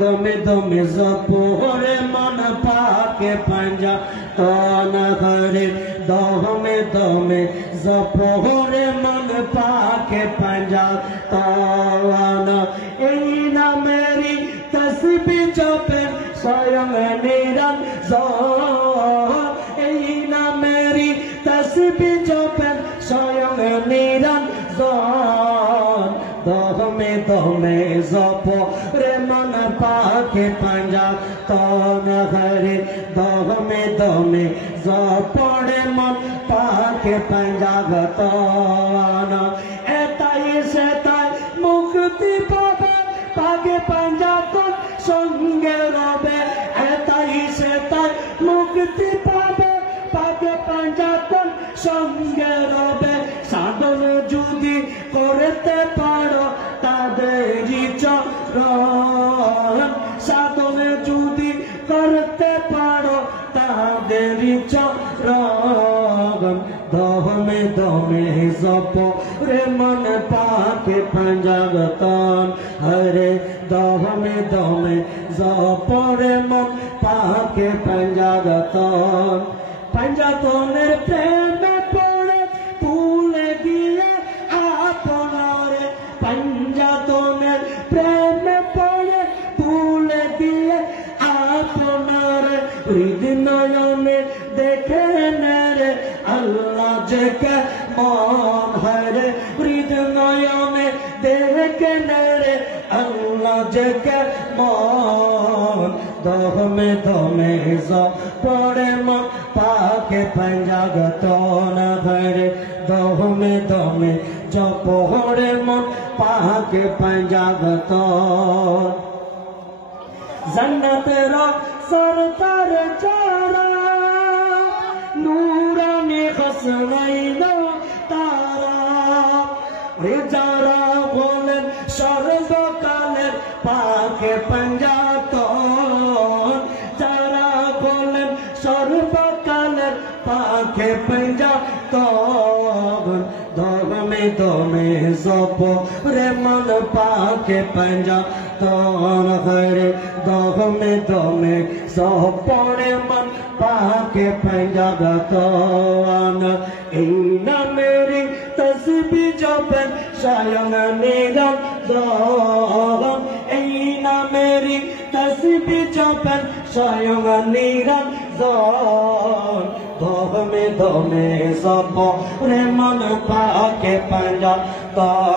দমে দমে জপরে মন পাকে পাঞ্জা তন হরে দমে দমে জপরে মন পাকে পাঞ্জা তন এই নামেরি তসবিহ জপে স্বয়ং নিরঞ্জন এই নামেরি তসবিহ জপে স্বয়ং নিরঞ্জন দমে দমে জপরে মন পাকে পাঞ্জা তন হরে দমে দমে জপরে মন পাকে পাঞ্জা তন এতাই সেতাই মুক্তি পাবে পাকে পাঞ্জা তন সঙ্গে রবে এতাই সেতাই মুক্তি পাবে পাকে পাঞ্জা তন সঙ্গে রবে সাধন যদি করতে পারো তাদেরই চরণ সাধন যদি করতে পারো তাদেরই চরণ দমে দমে জপরে মন পাকে পাঞ্জা তন হরে দমে দমে জপরে মন পাকে পাঞ্জা তন পাঞ্জাতনের প্রেমে পড়ে ভুলে গিয়ে আপনারে পাঞ্জাতনের প্রেমে পড়ে ভুলে গিয়ে আপনারে হৃদয় দেখে রে আল্লাহ যে কেমন হরে হৃদয় দেখে রে আল্লাহ যে কেমন দমে দমে জপরে মন পাকে পাঞ্জা তন হরে দমে দমে জপরে মন পাকে পাঞ্জা তন জন্নতের সরদার যারা নূরানি হসনাইন তারা রে যারা বলেন সর্বকালের পাকে পাঞ্জা তন যারা বলেন সর্বকালের পাকে পাঞ্জা তন দমে দমে জপরে মন পাকে পাঞ্জা তন হরে দমে দমে জপরে মন পাকে পাঞ্জা তন এই নামেরি তসবিহ জপেন স্বয়ং নিরঞ্জন এই নামেরি তসবিহ জপেন স্বয়ং নিরঞ্জন দমে দমে জপরে মন পাকে পাঞ্জা তন